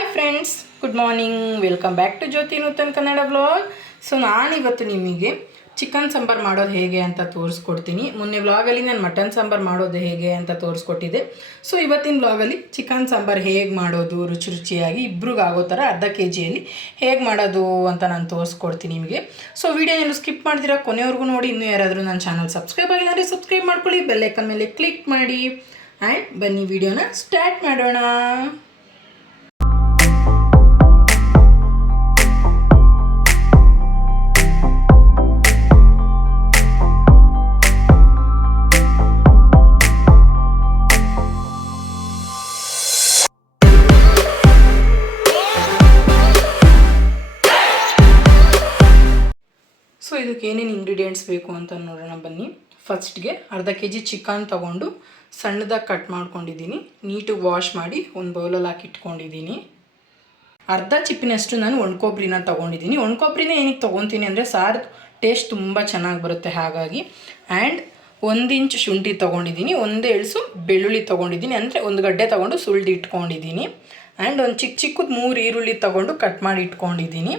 Hi friends good morning welcome back to Jyothi Nutan Kannada blog so ನಾನಿವತ್ತು ನಿಮಗೆ chicken sambar ಮಾಡೋದು ಹೇಗೆ ಅಂತ ತೋರಿಸ್ಕೊಡ್ತೀನಿ. ಮೊನ್ನೆ ವ್ಲಾಗಲ್ಲಿ ನಾನು ಮಟನ್ ಸಾಂಬಾರು ಮಾಡೋದು ಹೇಗೆ ಅಂತ ತೋರಿಸ್ಕೊಟ್ಟಿದ್ದೆ. ಸೊ ಇವತ್ತಿನ ವ್ಲಾಗಲ್ಲಿ ಚಿಕನ್ ಸಾಂಬಾರು ಹೇಗೆ ಮಾಡೋದು, ರುಚಿ ರುಚಿಯಾಗಿ ಇಬ್ರಿಗೆ ಆಗೋ ಥರ ಅರ್ಧ ಕೆ ಜಿಯಲ್ಲಿ ಹೇಗೆ ಮಾಡೋದು ಅಂತ ನಾನು ತೋರಿಸ್ಕೊಡ್ತೀನಿ ನಿಮಗೆ. ಸೊ ವಿಡಿಯೋನೆಲ್ಲ ಸ್ಕಿಪ್ ಮಾಡಿದಿರ? ಕೊನೆವರೆಗೂ ನೋಡಿ. ಇನ್ನೂ ಯಾರಾದರೂ ನನ್ನ ಚಾನಲ್ ಸಬ್ಸ್ಕ್ರೈಬ್ ಆಗಿಲ್ಲ ಅಂದರೆ ಸಬ್ಸ್ಕ್ರೈಬ್ ಮಾಡ್ಕೊಳ್ಳಿ ಬೆಲ್ಲೈಕನ್ ಮೇಲೆ ಕ್ಲಿಕ್ ಮಾಡಿ. ಆ್ಯಂಡ್ ಬನ್ನಿ ವಿಡಿಯೋನ ಸ್ಟಾರ್ಟ್ ಮಾಡೋಣ. ಬೇಕು ಅಂತ ನೋಡೋಣ ಬನ್ನಿ. ಫಸ್ಟ್ಗೆ ಅರ್ಧ ಕೆ ಜಿ ಚಿಕನ್ ತೊಗೊಂಡು ಸಣ್ಣದಾಗಿ ಕಟ್ ಮಾಡ್ಕೊಂಡಿದ್ದೀನಿ. ನೀಟಾಗಿ ವಾಶ್ ಮಾಡಿ ಒಂದು ಬೌಲಲ್ಲಿ ಹಾಕಿ ಇಟ್ಕೊಂಡಿದ್ದೀನಿ ಅರ್ಧ ಚಿಪ್ಪಿನಷ್ಟು ನಾನು ಒಣಕೊಬ್ಬರಿನ ತೊಗೊಂಡಿದ್ದೀನಿ. ಒಣಕೊಬ್ಬರಿನ ಏನಕ್ಕೆ ತೊಗೊತೀನಿ ಅಂದರೆ ಸಾರು ಟೇಸ್ಟ್ ತುಂಬ ಚೆನ್ನಾಗಿ ಬರುತ್ತೆ ಹಾಗಾಗಿ. ಆ್ಯಂಡ್ ಒಂದು ಇಂಚ್ ಶುಂಠಿ ತೊಗೊಂಡಿದ್ದೀನಿ. ಒಂದು ಎಳ್ಸು ಬೆಳ್ಳುಳ್ಳಿ ತೊಗೊಂಡಿದ್ದೀನಿ. ಅಂದರೆ ಒಂದು ಗಡ್ಡೆ ತೊಗೊಂಡು ಸುಳ್ದು ಇಟ್ಕೊಂಡಿದ್ದೀನಿ. ಆ್ಯಂಡ್ ಒಂದು ಚಿಕ್ಕ ಚಿಕ್ಕದು ಮೂರು ಈರುಳ್ಳಿ ತೊಗೊಂಡು ಕಟ್ ಮಾಡಿ ಇಟ್ಕೊಂಡಿದ್ದೀನಿ.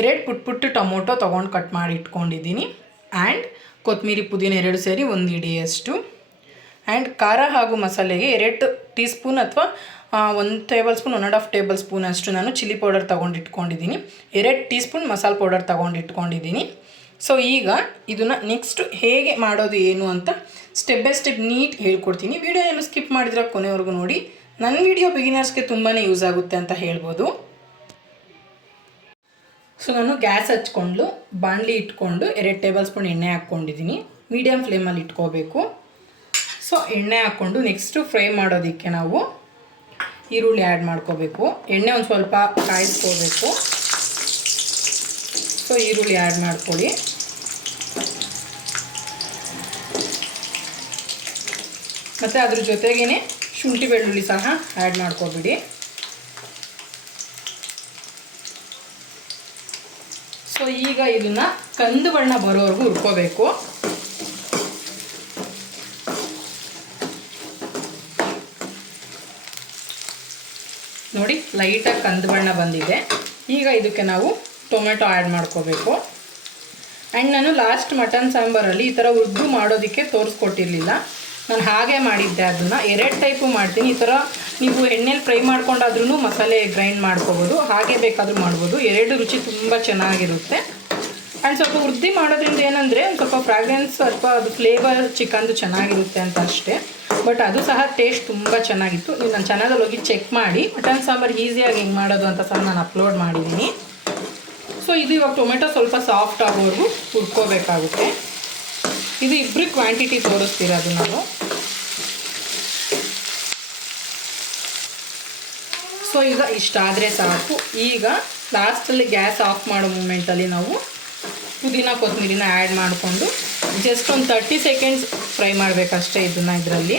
ಎರಡು ಪುಟ್ ಪುಟ್ಟು ಟೊಮೊಟೊ ತೊಗೊಂಡು ಕಟ್ ಮಾಡಿ ಇಟ್ಕೊಂಡಿದ್ದೀನಿ. ಆ್ಯಂಡ್ ಕೊತ್ತಂಬರಿ ಪುದೀನ ಎರಡು ಸೇರಿ ಒಂದು ಇಡಿಯಷ್ಟು ಆ್ಯಂಡ್ ಖಾರ ಹಾಗೂ ಮಸಾಲೆಗೆ ಎರಡು ಟೀ ಸ್ಪೂನ್ ಅಥವಾ ಒಂದು tablespoon one and half tablespoon ಅಷ್ಟು ನಾನು ಚಿಲ್ಲಿ ಪೌಡರ್ ತೊಗೊಂಡು ಇಟ್ಕೊಂಡಿದ್ದೀನಿ ಎರಡು ಟೀ ಸ್ಪೂನ್ ಮಸಾಲೆ ಪೌಡರ್ ತೊಗೊಂಡು ಇಟ್ಕೊಂಡಿದ್ದೀನಿ ಸೊ ಈಗ ಇದನ್ನು ನೆಕ್ಸ್ಟ್ ಹೇಗೆ ಮಾಡೋದು ಏನು ಅಂತ ಸ್ಟೆಪ್ ಬೈ ಸ್ಟೆಪ್ ನೀಟ್ ಹೇಳ್ಕೊಡ್ತೀನಿ. ವಿಡಿಯೋ ಏನು ಸ್ಕಿಪ್ ಮಾಡಿದ್ರೆ ಕೊನೆವರೆಗೂ ನೋಡಿ. ನನ್ನ ವಿಡಿಯೋ ಬಿಗಿನರ್ಸ್ಗೆ ತುಂಬಾ ಯೂಸ್ ಆಗುತ್ತೆ ಅಂತ ಹೇಳ್ಬೋದು. ಸೊ ನಾನು ಗ್ಯಾಸ್ ಹಚ್ಕೊಂಡು, ಬಾಣಲಿ ಇಟ್ಕೊಂಡು, ಎರಡು ಟೇಬಲ್ ಸ್ಪೂನ್ ಎಣ್ಣೆ ಹಾಕ್ಕೊಂಡಿದ್ದೀನಿ ಮೀಡಿಯಮ್ ಫ್ಲೇಮಲ್ಲಿ ಇಟ್ಕೋಬೇಕು. ಸೊ ಎಣ್ಣೆ ಹಾಕ್ಕೊಂಡು ನೆಕ್ಸ್ಟು ಫ್ರೈ ಮಾಡೋದಕ್ಕೆ ನಾವು ಈರುಳ್ಳಿ ಆ್ಯಡ್ ಮಾಡ್ಕೋಬೇಕು. ಎಣ್ಣೆ ಒಂದು ಸ್ವಲ್ಪ ಕಾಯಿಸ್ಕೋಬೇಕು. ಸೊ ಈರುಳ್ಳಿ ಆ್ಯಡ್ ಮಾಡ್ಕೊಳ್ಳಿ. ಮತ್ತು ಅದ್ರ ಜೊತೆಗೇ ಶುಂಠಿ ಬೆಳ್ಳುಳ್ಳಿ ಸಹ ಆ್ಯಡ್ ಮಾಡ್ಕೊಬಿಡಿ. ಸೊ ಈಗ ಇದನ್ನ ಕಂದು ಬಣ್ಣ ಬರೋವರೆಗೂ ಹುರ್ಕೋಬೇಕು. ನೋಡಿ ಲೈಟಾಗಿ ಕಂದು ಬಣ್ಣ ಬಂದಿದೆ. ಈಗ ಇದಕ್ಕೆ ನಾವು ಟೊಮೆಟೊ ಆ್ಯಡ್ ಮಾಡ್ಕೋಬೇಕು. ಆ್ಯಂಡ್ ನಾನು ಲಾಸ್ಟ್ ಮಟನ್ ಸಾಂಬಾರಲ್ಲಿ ಈ ಥರ ಉದ್ದು ಮಾಡೋದಕ್ಕೆ ತೋರಿಸ್ಕೊಟ್ಟಿರಲಿಲ್ಲ. ನಾನು ಹಾಗೆ ಮಾಡಿದ್ದೆ ಅದನ್ನು. ಎರಡು ಟೈಪು ಮಾಡ್ತೀನಿ. ಈ ಥರ ನೀವು ಎಣ್ಣೆಲಿ ಫ್ರೈ ಮಾಡ್ಕೊಂಡಾದ್ರೂ ಮಸಾಲೆ ಗ್ರೈಂಡ್ ಮಾಡ್ಕೋಬೋದು, ಹಾಗೆ ಬೇಕಾದರೂ ಮಾಡ್ಬೋದು. ಎರಡು ರುಚಿ ತುಂಬ ಚೆನ್ನಾಗಿರುತ್ತೆ. ಆ್ಯಂಡ್ ಸ್ವಲ್ಪ ವೃದ್ಧಿ ಮಾಡೋದ್ರಿಂದ ಏನಂದರೆ ಒಂದು ಸ್ವಲ್ಪ ಫ್ರಾಗ್ರೆನ್ಸ್ ಸ್ವಲ್ಪ ಅದು ಫ್ಲೇವರ್ ಚಿಕನ್ದು ಚೆನ್ನಾಗಿರುತ್ತೆ ಅಂತ ಅಷ್ಟೇ. ಬಟ್ ಅದು ಸಹ ಟೇಸ್ಟ್ ತುಂಬ ಚೆನ್ನಾಗಿತ್ತು. ನೀವು ನನ್ನ ಚಾನಲಲ್ಲಿ ಹೋಗಿ ಚೆಕ್ ಮಾಡಿ. ಮಟನ್ ಸಾಂಬಾರು ಈಸಿಯಾಗಿ ಹೆಂಗೆ ಮಾಡೋದು ಅಂತ ಸಹ ನಾನು ಅಪ್ಲೋಡ್ ಮಾಡಿದ್ದೀನಿ. ಸೊ ಇದು ಇವಾಗ ಟೊಮೆಟೊ ಸ್ವಲ್ಪ ಸಾಫ್ಟ್ ಆಗೋವರೆಗೂ ಹುರ್ಕೋಬೇಕಾಗುತ್ತೆ. ಇದು ಇಬ್ಬರು ಕ್ವಾಂಟಿಟಿ ತೋರಿಸ್ತಿರೋದು ನಾನು? ಸೊ ಈಗ ಇಷ್ಟಾದರೆ ಸಾಕು. ಈಗ ಲಾಸ್ಟಲ್ಲಿ ಗ್ಯಾಸ್ ಆಫ್ ಮಾಡೋ ಮೂಮೆಂಟಲ್ಲಿ ನಾವು ಪುದೀನ, ಕೊತ್ತಂಬರಿನ ಆ್ಯಡ್ ಮಾಡಿಕೊಂಡು ಜಸ್ಟ್ ಒಂದು ತರ್ಟಿ ಸೆಕೆಂಡ್ಸ್ ಫ್ರೈ ಮಾಡಬೇಕಷ್ಟೇ ಇದನ್ನು ಇದರಲ್ಲಿ.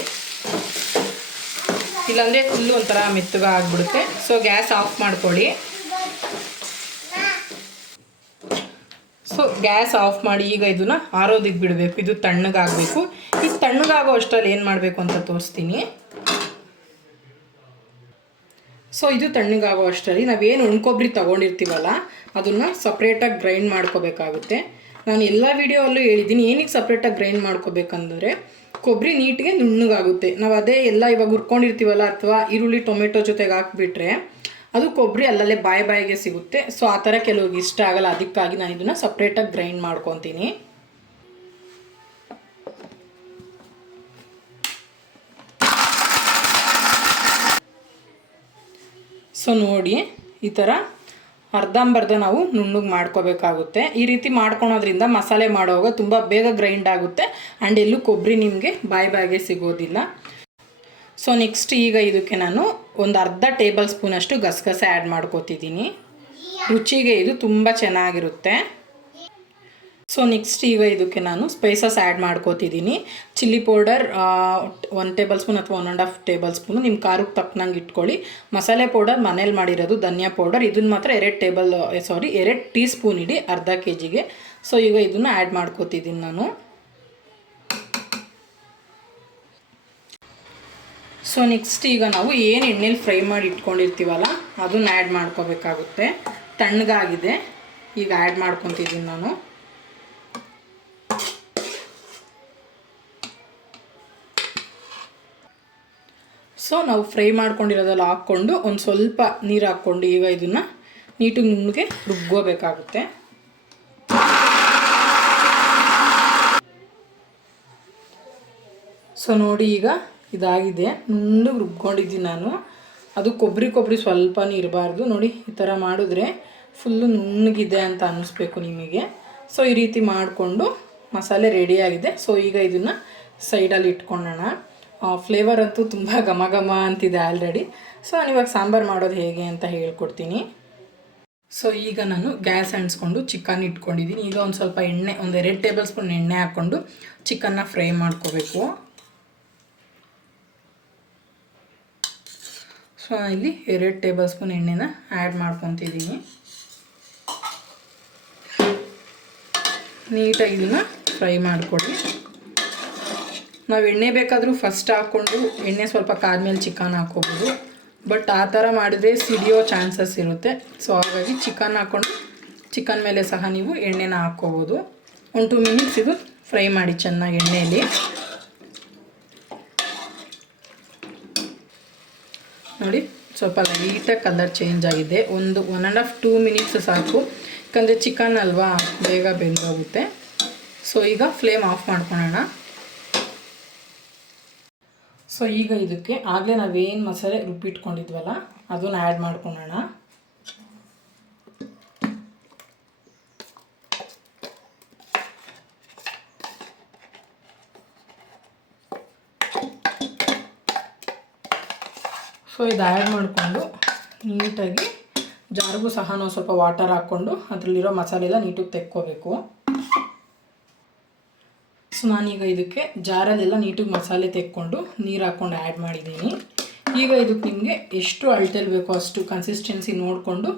ಇಲ್ಲಾಂದರೆ ಫುಲ್ಲು ಒಂಥರ ಮೆತ್ತಗ ಆಗಿಬಿಡುತ್ತೆ. ಸೊ ಗ್ಯಾಸ್ ಆಫ್ ಮಾಡ್ಕೊಳ್ಳಿ. ಸೊ ಗ್ಯಾಸ್ ಆಫ್ ಮಾಡಿ ಈಗ ಇದನ್ನು ಆರೋದಿಗೆ ಬಿಡಬೇಕು. ಇದು ತಣ್ಣಗಾಗಬೇಕು. ಇದು ತಣ್ಣಗಾಗೋ ಅಷ್ಟರಲ್ಲಿ ಏನು ಮಾಡಬೇಕು ಅಂತ ತೋರಿಸ್ತೀನಿ. ಸೊ ಇದು ತಣ್ಣಗಾಗೋ ಅಷ್ಟರಲ್ಲಿ ನಾವೇನು ಒಣಕೊಬ್ಬರಿ ತೊಗೊಂಡಿರ್ತೀವಲ್ಲ, ಅದನ್ನು ಸಪ್ರೇಟಾಗಿ ಗ್ರೈಂಡ್ ಮಾಡ್ಕೋಬೇಕಾಗುತ್ತೆ. ನಾನು ಎಲ್ಲ ವೀಡಿಯೋಲ್ಲೂ ಹೇಳಿದ್ದೀನಿ, ಏನಕ್ಕೆ ಸಪ್ರೇಟಾಗಿ ಗ್ರೈಂಡ್ ಮಾಡ್ಕೋಬೇಕಂದ್ರೆ ಕೊಬ್ಬರಿ ನೀಟಿಗೆ ನುಣ್ಣಗಾಗುತ್ತೆ. ನಾವು ಅದೇ ಎಲ್ಲ ಇವಾಗ ಹುರ್ಕೊಂಡಿರ್ತೀವಲ್ಲ ಅಥವಾ ಈರುಳ್ಳಿ, ಟೊಮೆಟೊ ಜೊತೆಗೆ ಹಾಕ್ಬಿಟ್ರೆ ಅದು ಕೊಬ್ಬರಿ ಅಲ್ಲಲ್ಲೇ ಬಾಯಿ ಬಾಯಿಗೆ ಸಿಗುತ್ತೆ. ಸೊ ಆ ಥರ ಕೆಲವ್ರಿಗೆ ಇಷ್ಟ ಆಗಲ್ಲ, ಅದಕ್ಕಾಗಿ ನಾನು ಇದನ್ನು ಸಪ್ರೇಟಾಗಿ ಗ್ರೈಂಡ್ ಮಾಡ್ಕೊತೀನಿ. ಸೊ ನೋಡಿ, ಈ ಥರ ಅರ್ಧಂಬರ್ಧ ನಾವು ನುಣ್ಣಗೆ ಮಾಡ್ಕೋಬೇಕಾಗುತ್ತೆ. ಈ ರೀತಿ ಮಾಡ್ಕೊಳೋದ್ರಿಂದ ಮಸಾಲೆ ಮಾಡುವಾಗ ತುಂಬ ಬೇಗ ಗ್ರೈಂಡ್ ಆಗುತ್ತೆ ಆ್ಯಂಡ್ ಎಲ್ಲೂ ಕೊಬ್ಬರಿ ನಿಮಗೆ ಬಾಯಿ ಬಾಯಿಗೆ ಸಿಗೋದಿಲ್ಲ. ಸೊ ನೆಕ್ಸ್ಟ್ ಈಗ ಇದಕ್ಕೆ ನಾನು ಒಂದು ಅರ್ಧ ಟೇಬಲ್ ಸ್ಪೂನಷ್ಟು ಗಸಗಸೆ ಆ್ಯಡ್ ಮಾಡ್ಕೋತಿದ್ದೀನಿ. ರುಚಿಗೆ ಇದು ತುಂಬ ಚೆನ್ನಾಗಿರುತ್ತೆ. ಸೊ ನೆಕ್ಸ್ಟ್ ಈಗ ಇದಕ್ಕೆ ನಾನು ಸ್ಪೈಸಸ್ ಆ್ಯಡ್ ಮಾಡ್ಕೋತಿದ್ದೀನಿ. Chilli powder one tablespoon ಅಥವಾ one and half tablespoon ನಿಮ್ಮ ಖಾರಕ್ಕೆ ತಕ್ಕನಂಗೆ ಇಟ್ಕೊಳ್ಳಿ. ಮಸಾಲೆ ಪೌಡರ್ ಮನೇಲಿ ಮಾಡಿರೋದು ಧನಿಯಾ ಪೌಡರ್ ಇದನ್ನು ಮಾತ್ರ ಎರಡು ಟೇಬಲ್ ಸಾರಿ ಎರಡು ಟೀ ಸ್ಪೂನ್ ಇಡಿ ಅರ್ಧ ಕೆ ಜಿಗೆ ಸೊ ಈಗ ಇದನ್ನು ಆ್ಯಡ್ ಮಾಡ್ಕೋತಿದ್ದೀನಿ ನಾನು. ಸೊ ನೆಕ್ಸ್ಟ್ ಈಗ ನಾವು ಏನು ಎಣ್ಣೆಲಿ ಫ್ರೈ ಮಾಡಿ ಇಟ್ಕೊಂಡಿರ್ತೀವಲ್ಲ, ಅದನ್ನ ಆ್ಯಡ್ ಮಾಡ್ಕೋಬೇಕಾಗುತ್ತೆ. ತಣ್ಣಗಾಗಿದೆ. ಈಗ ಆ್ಯಡ್ ಮಾಡ್ಕೊತಿದ್ದೀನಿ ನಾನು. ಸೊ ನಾವು ಫ್ರೈ ಮಾಡ್ಕೊಂಡಿರೋದೆಲ್ಲ ಹಾಕ್ಕೊಂಡು ಒಂದು ಸ್ವಲ್ಪ ನೀರು ಹಾಕ್ಕೊಂಡು ಈಗ ಇದನ್ನು ನೀಟಾಗಿ ನಿಮಗೆ ರುಬ್ಕೋಬೇಕಾಗುತ್ತೆ. ಸೊ ನೋಡಿ ಈಗ ಇದಾಗಿದೆ. ನುಣ್ಣಗೆ ರುಬ್ಕೊಂಡಿದ್ದೀನಿ ನಾನು. ಅದು ಕೊಬ್ಬರಿ ಕೊಬ್ಬರಿ ಸ್ವಲ್ಪನೂ ಇರಬಾರ್ದು ನೋಡಿ ಈ ಥರ ಮಾಡಿದ್ರೆ ಫುಲ್ಲು ನುಣ್ಣಗಿದೆ ಅಂತ ಅನ್ನಿಸ್ಬೇಕು ನಿಮಗೆ. ಸೊ ಈ ರೀತಿ ಮಾಡಿಕೊಂಡು ಮಸಾಲೆ ರೆಡಿಯಾಗಿದೆ ಸೊ ಈಗ ಇದನ್ನು ಸೈಡಲ್ಲಿ ಇಟ್ಕೊಳ್ಳೋಣ. ಫ್ಲೇವರ್ ಅಂತೂ ತುಂಬ ಘಮ ಘಮ ಅಂತಿದೆ ಆಲ್ರೆಡಿ ಸೊ ನಾನು ಇವಾಗ ಸಾಂಬಾರು ಮಾಡೋದು ಹೇಗೆ ಅಂತ ಹೇಳ್ಕೊಡ್ತೀನಿ. ಸೊ ಈಗ ನಾನು ಗ್ಯಾಸ್ ಅಂಟಿಸ್ಕೊಂಡು ಚಿಕನ್ ಇಟ್ಕೊಂಡಿದ್ದೀನಿ ಈಗ ಒಂದು ಸ್ವಲ್ಪ ಎಣ್ಣೆ, ಒಂದು ಎರಡು ಟೇಬಲ್ ಸ್ಪೂನ್ ಎಣ್ಣೆ ಹಾಕ್ಕೊಂಡು ಚಿಕನ್ನ ಫ್ರೈ ಮಾಡ್ಕೋಬೇಕು. ಸೊ ಇಲ್ಲಿ ಎರಡು ಟೇಬಲ್ ಸ್ಪೂನ್ ಎಣ್ಣೆನ ಆ್ಯಡ್ ಮಾಡ್ಕೊತಿದ್ದೀನಿ ನೀಟಾಗಿ ಇದನ್ನು ಫ್ರೈ ಮಾಡಿಕೊಡಿ. ನಾವು ಎಣ್ಣೆ ಬೇಕಾದರೂ ಫಸ್ಟ್ ಹಾಕ್ಕೊಂಡು ಎಣ್ಣೆ ಸ್ವಲ್ಪ ಕಾದ್ಮೇಲೆ ಚಿಕನ್ ಹಾಕ್ಕೋಬೋದು. ಬಟ್ ಆ ಥರ ಮಾಡಿದರೆ ಸಿಡಿಯೋ ಚಾನ್ಸಸ್ ಇರುತ್ತೆ. ಸೊ ಹಾಗಾಗಿ ಚಿಕನ್ ಹಾಕ್ಕೊಂಡು ಚಿಕನ್ ಮೇಲೆ ಸಹ ನೀವು ಎಣ್ಣೆನ ಹಾಕ್ಕೋಬೋದು. ಒನ್ ಟು ಮಿನಿಟ್ಸ್ ಇದು ಫ್ರೈ ಮಾಡಿ ಚೆನ್ನಾಗಿ ಎಣ್ಣೆಯಲ್ಲಿ ನೋಡಿ, ಸ್ವಲ್ಪ ಲೈಟಾಗಿ ಕಲರ್ ಚೇಂಜ್ ಆಗಿದೆ. ಒಂದು one and half two minutes ಸಾಕು. ಯಾಕಂದರೆ ಚಿಕನ್ ಅಲ್ವಾ, ಬೇಗ ಬೆಂದೋಗುತ್ತೆ. ಸೊ ಈಗ ಫ್ಲೇಮ್ ಆಫ್ ಮಾಡ್ಕೊಳ್ಳೋಣ ಸೊ ಈಗ ಇದಕ್ಕೆ ಆಗಲೇ ನಾವೇನು ಮಸಾಲೆ ರುಬ್ಬಿಟ್ಕೊಂಡಿದ್ವಲ್ಲ, ಅದನ್ನು ಆ್ಯಡ್ ಮಾಡ್ಕೊಳ್ಳೋಣ ಸೊ ಇದು ಆ್ಯಡ್ ಮಾಡಿಕೊಂಡು ನೀಟಾಗಿ ಜಾರಿಗೂ ಸಹ ನಾವು ಸ್ವಲ್ಪ ವಾಟರ್ ಹಾಕ್ಕೊಂಡು ಅದರಲ್ಲಿರೋ ಮಸಾಲೆ ಎಲ್ಲ ನೀಟಾಗಿ ತೆಕ್ಕೋಬೇಕು. ಸೊ ನಾನೀಗ ಇದಕ್ಕೆ ಜಾರಲ್ಲೆಲ್ಲ ನೀಟಾಗಿ ಮಸಾಲೆ ತೆಕ್ಕೊಂಡು ನೀರು ಹಾಕ್ಕೊಂಡು ಆ್ಯಡ್ ಮಾಡಿದ್ದೀನಿ. ಈಗ ಇದಕ್ಕೆ ನಿಮಗೆ ಎಷ್ಟು ಅಳತೆಲಿ ಬೇಕೋ ಅಷ್ಟು ಕನ್ಸಿಸ್ಟೆನ್ಸಿ ನೋಡಿಕೊಂಡು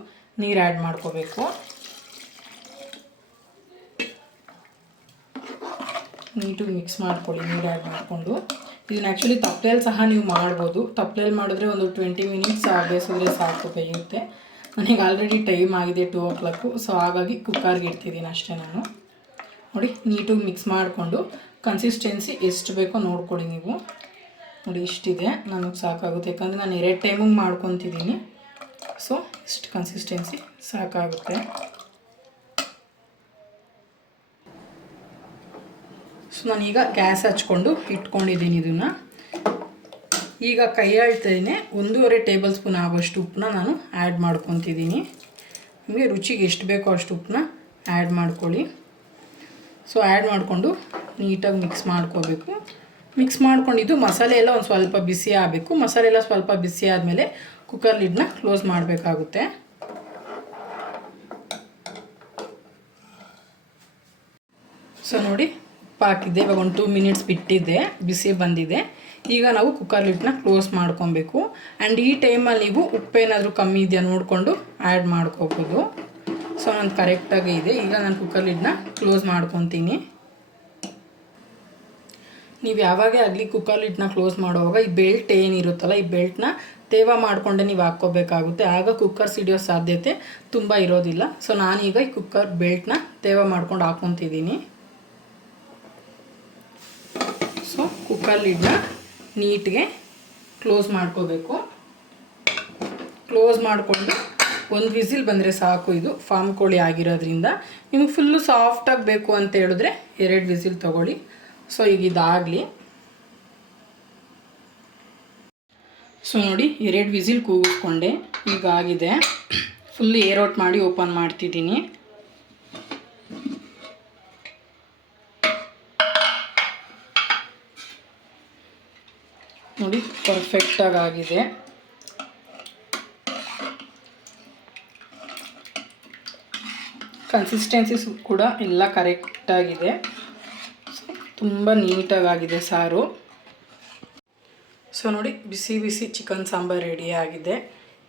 ನೀರು ಆ್ಯಡ್ ಮಾಡ್ಕೋಬೇಕು. ನೀಟಾಗಿ ಮಿಕ್ಸ್ ಮಾಡ್ಕೊಳ್ಳಿ, ನೀರು ಆ್ಯಡ್ ಮಾಡಿಕೊಂಡು. ಇದನ್ನ ಆ್ಯಕ್ಚುಲಿ ತಪ್ಪಲೆಯಲ್ಲಿ ಸಹ ನೀವು ಮಾಡ್ಬೋದು. ತಪ್ಪಲೆಯಲ್ಲಿ ಮಾಡಿದ್ರೆ ಒಂದು ಟ್ವೆಂಟಿ ಮಿನಿಟ್ಸ್ ಬೇಯಿಸಿದ್ರೆ ಸಾಕು, ಬೇಯುತ್ತೆ. ನನಗೆ ಆಲ್ರೆಡಿ ಟೈಮ್ ಆಗಿದೆ ಟೂ ಓ ಕ್ಲಾಕು ಸೊ ಹಾಗಾಗಿ ಕುಕ್ಕರ್ಗೆ ಇಡ್ತಿದ್ದೀನಿ ಅಷ್ಟೇ ನಾನು. ನೋಡಿ, ನೀಟಾಗಿ ಮಿಕ್ಸ್ ಮಾಡಿಕೊಂಡು ಕನ್ಸಿಸ್ಟೆನ್ಸಿ ಎಷ್ಟು ಬೇಕೋ ನೋಡ್ಕೊಳ್ಳಿ ನೀವು. ನೋಡಿ, ಇಷ್ಟಿದೆ. ನನಗೆ ಸಾಕಾಗುತ್ತೆ. ಯಾಕಂದರೆ ನಾನು ಎರಡು ಟೈಮಿಗೆ ಮಾಡ್ಕೊತಿದ್ದೀನಿ. ಸೊ ಇಷ್ಟು ಕನ್ಸಿಸ್ಟೆನ್ಸಿ ಸಾಕಾಗುತ್ತೆ. ಸೊ ನಾನೀಗ ಗ್ಯಾಸ್ ಹಚ್ಕೊಂಡು ಇಟ್ಕೊಂಡಿದ್ದೀನಿ ಇದನ್ನು. ಈಗ ಕೈ ಆಳ್ತೇನೆ ಒಂದೂವರೆ ಟೇಬಲ್ ಸ್ಪೂನ್ ಆಗೋಷ್ಟು ಉಪ್ಪನ್ನ ನಾನು ಆ್ಯಡ್ ಮಾಡ್ಕೊತಿದ್ದೀನಿ. ನಿಮಗೆ ರುಚಿಗೆ ಎಷ್ಟು ಬೇಕೋ ಅಷ್ಟು ಉಪ್ಪನ್ನ ಆ್ಯಡ್ ಮಾಡ್ಕೊಳ್ಳಿ. ಸೊ ಆ್ಯಡ್ ಮಾಡಿಕೊಂಡು ನೀಟಾಗಿ ಮಿಕ್ಸ್ ಮಾಡ್ಕೋಬೇಕು. ಮಿಕ್ಸ್ ಮಾಡ್ಕೊಂಡಿದ್ದು ಮಸಾಲೆ ಎಲ್ಲ ಒಂದು ಸ್ವಲ್ಪ ಬಿಸಿ ಆಗಬೇಕು. ಮಸಾಲೆ ಎಲ್ಲ ಸ್ವಲ್ಪ ಬಿಸಿ ಆದಮೇಲೆ ಕುಕ್ಕರ್ ಲಿಡ್ನ ಕ್ಲೋಸ್ ಮಾಡಬೇಕಾಗುತ್ತೆ. ಸೊ ನೋಡಿ ಹಾಕಿದ್ದೆ ಇವಾಗ ಒಂದು ಟೂ ಮಿನಿಟ್ಸ್ ಬಿಟ್ಟಿದ್ದೆ ಬಿಸಿ ಬಂದಿದೆ. ಈಗ ನಾವು ಕುಕ್ಕರ್ ಲಿಡ್ನ ಕ್ಲೋಸ್ ಮಾಡ್ಕೊಬೇಕು. ಆ್ಯಂಡ್ ಈ ಟೈಮಲ್ಲಿ ನೀವು ಉಪ್ಪೇನಾದರೂ ಕಮ್ಮಿ ಇದೆಯಾ ನೋಡಿಕೊಂಡು ಆ್ಯಡ್ ಮಾಡ್ಕೋಬೋದು. ಸೊ ನಾನು ಕರೆಕ್ಟಾಗಿ ಇದೆ. ಈಗ ನಾನು ಕುಕ್ಕರ್ ಲಿಡ್ನ ಕ್ಲೋಸ್ ಮಾಡ್ಕೊತೀನಿ. ನೀವು ಯಾವಾಗೇ ಆಗಲಿ ಕುಕ್ಕರ್ ಲಿಡ್ನ ಕ್ಲೋಸ್ ಮಾಡುವಾಗ ಈ ಬೆಲ್ಟ್ ಏನಿರುತ್ತಲ್ಲ, ಈ ಬೆಲ್ಟ್ನ ತೇವ ಮಾಡಿಕೊಂಡೆ ನೀವು ಹಾಕ್ಕೋಬೇಕಾಗುತ್ತೆ. ಆಗ ಕುಕ್ಕರ್ ಸಿಡಿಯೋ ಸಾಧ್ಯತೆ ತುಂಬ ಇರೋದಿಲ್ಲ. ಸೊ ನಾನೀಗ ಈ ಕುಕ್ಕರ್ ಬೆಲ್ಟ್ನ ತೇವ ಮಾಡ್ಕೊಂಡು ಹಾಕ್ಕೊತಿದ್ದೀನಿ. ಸೊ ಕುಕ್ಕರ್ ಲಿಡ್ನ ನೀಟ್ಗೆ ಕ್ಲೋಸ್ ಮಾಡ್ಕೋಬೇಕು. ಕ್ಲೋಸ್ ಮಾಡಿಕೊಂಡು ಒಂದು ವಿಸಿಲ್ ಬಂದರೆ ಸಾಕು ಇದು. ಫಾರ್ಮ್ ಕೋಳಿ ಆಗಿರೋದ್ರಿಂದ. ನಿಮ್ಗೆ ಫುಲ್ಲು ಸಾಫ್ಟಾಗಿ ಬೇಕು ಅಂತ ಹೇಳಿದ್ರೆ ಎರಡು ವಿಸಿಲ್ ತೊಗೊಳ್ಳಿ. ಸೊ ಈಗ ಇದಾಗಲಿ. ಸೊ ನೋಡಿ ಎರಡು ವಿಸಿಲ್ ಕೂಗಿಸ್ಕೊಂಡೆ. ಈಗ ಆಗಿದೆ. ಫುಲ್ ಏರ್ ಔಟ್ ಮಾಡಿ ಓಪನ್ ಮಾಡ್ತಿದ್ದೀನಿ. ನೋಡಿ ಪರ್ಫೆಕ್ಟಾಗಿ ಆಗಿದೆ. ಕನ್ಸಿಸ್ಟೆನ್ಸಿ ಕೂಡ ಎಲ್ಲ ಕರೆಕ್ಟಾಗಿದೆ ತುಂಬ ನೀಟಾಗಾಗಿದೆ ಸಾರು. ಸೊ ನೋಡಿ, ಬಿಸಿ ಬಿಸಿ ಚಿಕನ್ ಸಾಂಬಾರು ರೆಡಿ ಆಗಿದೆ.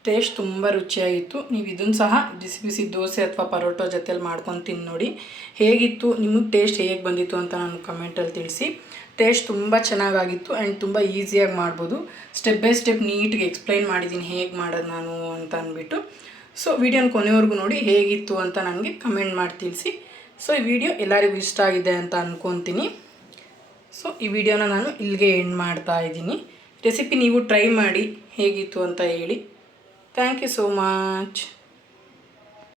ಟೇಸ್ಟ್ ತುಂಬ ರುಚಿಯಾಗಿತ್ತು. ನೀವು ಇದನ್ನು ಸಹ ಬಿಸಿ ಬಿಸಿ ದೋಸೆ ಅಥವಾ ಪರೋಟೋ ಜೊತೆಲಿ ಮಾಡ್ಕೊಂಡು ತಿಂದು ನೋಡಿ. ಹೇಗಿತ್ತು, ನಿಮಗೆ ಟೇಸ್ಟ್ ಹೇಗೆ ಬಂದಿತ್ತು ಅಂತ ನಾನು ಕಮೆಂಟಲ್ಲಿ ತಿಳಿಸಿ. ಟೇಸ್ಟ್ ತುಂಬ ಚೆನ್ನಾಗಾಗಿತ್ತು ಆ್ಯಂಡ್ ತುಂಬ ಈಸಿಯಾಗಿ ಮಾಡ್ಬೋದು. ಸ್ಟೆಪ್ ಬೈ ಸ್ಟೆಪ್ ನೀಟ್ಗೆ ಎಕ್ಸ್ಪ್ಲೈನ್ ಮಾಡಿದ್ದೀನಿ ಹೇಗೆ ಮಾಡೋದು ನಾನು ಅಂತ ಅಂದ್ಬಿಟ್ಟು ಸೊ ವಿಡಿಯೋನ ಕೊನೆವರೆಗೂ ನೋಡಿ ಹೇಗಿತ್ತು ಅಂತ ನನಗೆ ಕಮೆಂಟ್ ಮಾಡಿ ತಿಳಿಸಿ. ಸೊ ಈ ವಿಡಿಯೋ ಎಲ್ಲರಿಗೂ ಇಷ್ಟ ಆಗಿದೆ ಅಂತ ಅಂದ್ಕೊತೀನಿ ಸೊ ಈ ವಿಡಿಯೋನ ನಾನು ಇಲ್ಲಿಗೆ ಎಂಡ್ ಮಾಡ್ತಾ ಇದ್ದೀನಿ. ರೆಸಿಪಿ ನೀವು ಟ್ರೈ ಮಾಡಿ ಹೇಗಿತ್ತು ಅಂತ ಹೇಳಿ. Thank you so much